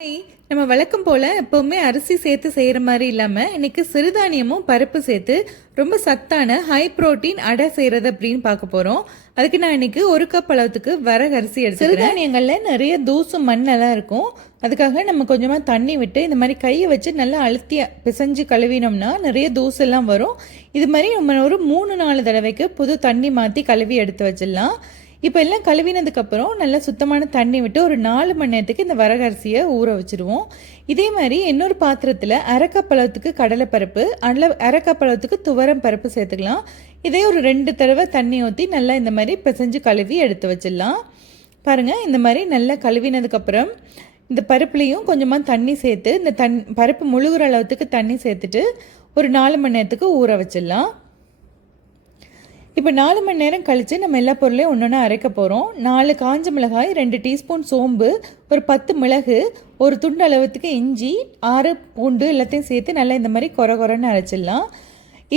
Hi. நம்ம வழக்கம் போல் எப்போவுமே அரிசி சேர்த்து செய்கிற மாதிரி இல்லாமல் இன்றைக்கி சிறுதானியமும் பருப்பு சேர்த்து ரொம்ப சத்தான ஹை ப்ரோட்டீன் அடை செய்கிறது அப்படின்னு பார்க்க போகிறோம். அதுக்கு நான் இன்றைக்கி 1 கப் அளவுக்கு வரகு அரிசி எடுத்து சிறுதானியங்களில் நிறைய தூசும் மண்ணெல்லாம் இருக்கும். அதுக்காக நம்ம கொஞ்சமாக தண்ணி விட்டு இந்த மாதிரி கையை வச்சு நல்லா அழுத்தி பிசைஞ்சு கழுவினோம்னா நிறைய தூசெல்லாம் வரும். இது மாதிரி நம்ம ஒரு 3-4 தடவைக்கு புது தண்ணி மாற்றி கழுவி எடுத்து வச்சிடலாம். இப்போ எல்லாம் கழுவினதுக்கப்புறம் நல்லா சுத்தமான தண்ணி விட்டு ஒரு 4 மணி நேரத்துக்கு இந்த வரகரிசியை ஊற வச்சுருவோம். இதே மாதிரி இன்னொரு பாத்திரத்தில் அரைக்கப்பழத்துக்கு கடலைப்பருப்பு, அரைக்கப்பழத்துக்கு துவரம் பருப்பு சேர்த்துக்கலாம். இதே ஒரு 2 தடவை தண்ணி ஊற்றி நல்லா இந்த மாதிரி பிசைஞ்சு கழுவி எடுத்து வச்சிடலாம். பாருங்கள், இந்த மாதிரி நல்லா கழுவினதுக்கப்புறம் இந்த பருப்புலேயும் கொஞ்சமாக தண்ணி சேர்த்து இந்த பருப்பு முழுகிற அளவுக்கு தண்ணி சேர்த்துட்டு ஒரு 4 மணி நேரத்துக்கு ஊற வச்சிடலாம். இப்போ 4 மணி நேரம் கழித்து நம்ம எல்லா பொருளையும் ஒன்று அரைக்க போகிறோம். 4 காஞ்ச மிளகாய், 2 டீஸ்பூன் சோம்பு, ஒரு 10 மிளகு, ஒரு துண்டு அளவுக்கு இஞ்சி, 6 பூண்டு எல்லாத்தையும் சேர்த்து நல்லா இந்த மாதிரி கொரன்னு அரைச்சிடலாம்.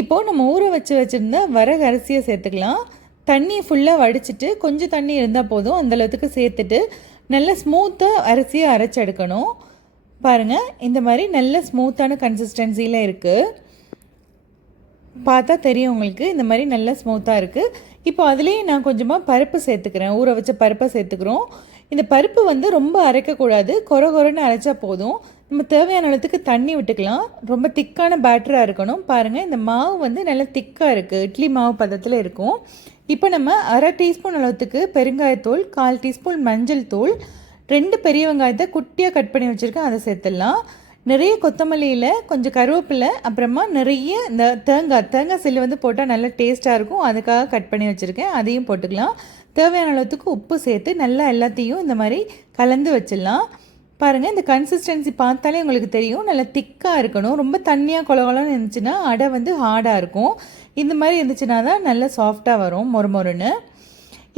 இப்போது நம்ம ஊற வச்சுருந்த வரகு அரிசியை சேர்த்துக்கலாம். தண்ணியை ஃபுல்லாக வடிச்சிட்டு கொஞ்சம் தண்ணி இருந்தால் போதும், அந்தளவுக்கு சேர்த்துட்டு நல்லா ஸ்மூத்தாக அரிசியை அரைச்சி எடுக்கணும். பாருங்கள், இந்த மாதிரி நல்ல ஸ்மூத்தான கன்சிஸ்டன்சியில் இருக்குது. பார்த்தா தெரியும் உங்களுக்கு, இந்த மாதிரி நல்லா ஸ்மூத்தாக இருக்குது. இப்போ அதுலேயே நான் கொஞ்சமாக பருப்பு சேர்த்துக்கிறேன். ஊற வச்ச பருப்பை சேர்த்துக்கிறோம். இந்த பருப்பு வந்து ரொம்ப அரைக்கக்கூடாது, கொரன்னு அரைச்சா போதும். நம்ம தேவையான அளவுக்கு தண்ணி விட்டுக்கலாம். ரொம்ப திக்கான பேட்டராக இருக்கணும். பாருங்கள், இந்த மாவு வந்து நல்லா திக்காக இருக்குது, இட்லி மாவு பதத்தில் இருக்கும். இப்போ நம்ம 1/2 டீஸ்பூன் அளவுக்கு பெருங்காயத்தூள், 1/4 டீஸ்பூன் மஞ்சள் தூள், 2 பெரிய வெங்காயத்தை குட்டியாக கட் பண்ணி வச்சுருக்கேன், அதை சேர்த்துடலாம். நிறைய கொத்தமல்லியில் கொஞ்சம் கருவேப்பிலை, அப்புறமா நிறைய இந்த தேங்காய் சில்லு வந்து போட்டால் நல்லா டேஸ்ட்டாக இருக்கும். அதுக்காக கட் பண்ணி வச்சுருக்கேன், அதையும் போட்டுக்கலாம். தேவையான அளவுக்கு உப்பு சேர்த்து நல்லா எல்லாத்தையும் இந்த மாதிரி கலந்து வச்சிடலாம். பாருங்கள், இந்த கன்சிஸ்டன்சி பார்த்தாலே உங்களுக்கு தெரியும், நல்லா திக்காக இருக்கணும். ரொம்ப தண்ணியாக கொலன்னு இருந்துச்சுன்னா அடை வந்து ஹார்டாக இருக்கும். இந்த மாதிரி இருந்துச்சுன்னா தான் நல்லா சாஃப்டாக வரும், மொறுன்னு.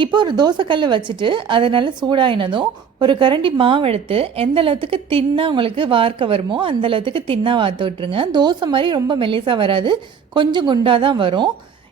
இப்போ ஒரு தோசைக்கல் வச்சுட்டு அதை நல்லா சூடாயினதும் ஒரு கரண்டி மாவு எடுத்து எந்த அளவுக்கு தின்னா உங்களுக்கு வார்க்க வருமோ அந்த அளவுக்கு தின்னா வார்த்து விட்டுருங்க. தோசை மாதிரி ரொம்ப மெல்லிசாக வராது, கொஞ்சம் குண்டாக தான் வரும்.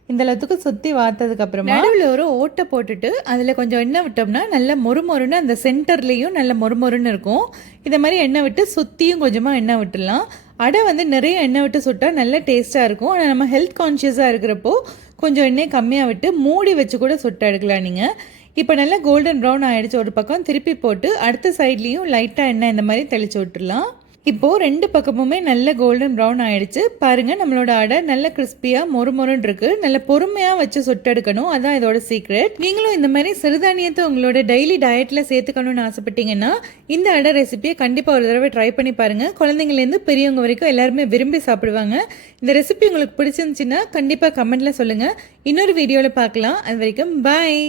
இந்த அளவுக்கு சுற்றி வார்த்ததுக்கப்புறமா நடுவில் ஒரு ஓட்டை போட்டுட்டு அதில் கொஞ்சம் எண்ணெய் விட்டோம்னா நல்ல மொறுன்னு அந்த சென்டர்லேயும் நல்ல மொறுன்னு இருக்கும். இந்த மாதிரி எண்ணெய் விட்டு சுற்றியும் கொஞ்சமாக எண்ணெய் விட்டுடலாம். அடை வந்து நிறைய எண்ணெய் விட்டு சுட்டால் நல்ல டேஸ்ட்டாக இருக்கும். ஆனால் நம்ம ஹெல்த் கான்ஷியஸாக இருக்கிறப்போ கொஞ்சம் எண்ணெய் கம்மியாக விட்டு மூடி வச்சு கூட சுட்ட எடுக்கலாம் நீங்கள். இப்போ நல்லா கோல்டன் ப்ரௌன் ஆகிடுச்சு. ஒரு பக்கம் திருப்பி போட்டு அடுத்த சைட்லேயும் லைட்டாக எண்ணெய் இந்த மாதிரி தெளித்து விட்டுடலாம். இப்போது 2 பக்கமுமே நல்ல கோல்டன் ப்ரௌன் ஆகிடுச்சு. பாருங்கள், நம்மளோட அடை நல்ல கிறிஸ்பியாக மொறுன்னு இருக்குது. நல்ல பொறுமையாக வச்சு சுட்டெடுக்கணும், அதான் இதோட சீக்ரெட். நீங்களும் இந்த மாதிரி சிறுதானியத்தை உங்களோட டெய்லி டயட்டில் சேர்த்துக்கணும்னு ஆசைப்பட்டீங்கன்னா இந்த அடை ரெசிபியை கண்டிப்பாக ஒரு தடவை ட்ரை பண்ணி பாருங்கள். குழந்தைங்கலேருந்து பெரியவங்க வரைக்கும் எல்லாருமே விரும்பி சாப்பிடுவாங்க. இந்த ரெசிபி உங்களுக்கு பிடிச்சிருந்துச்சின்னா கண்டிப்பாக கமெண்ட்டில் சொல்லுங்கள். இன்னொரு வீடியோவில் பார்க்கலாம். அது வரைக்கும் பாய்.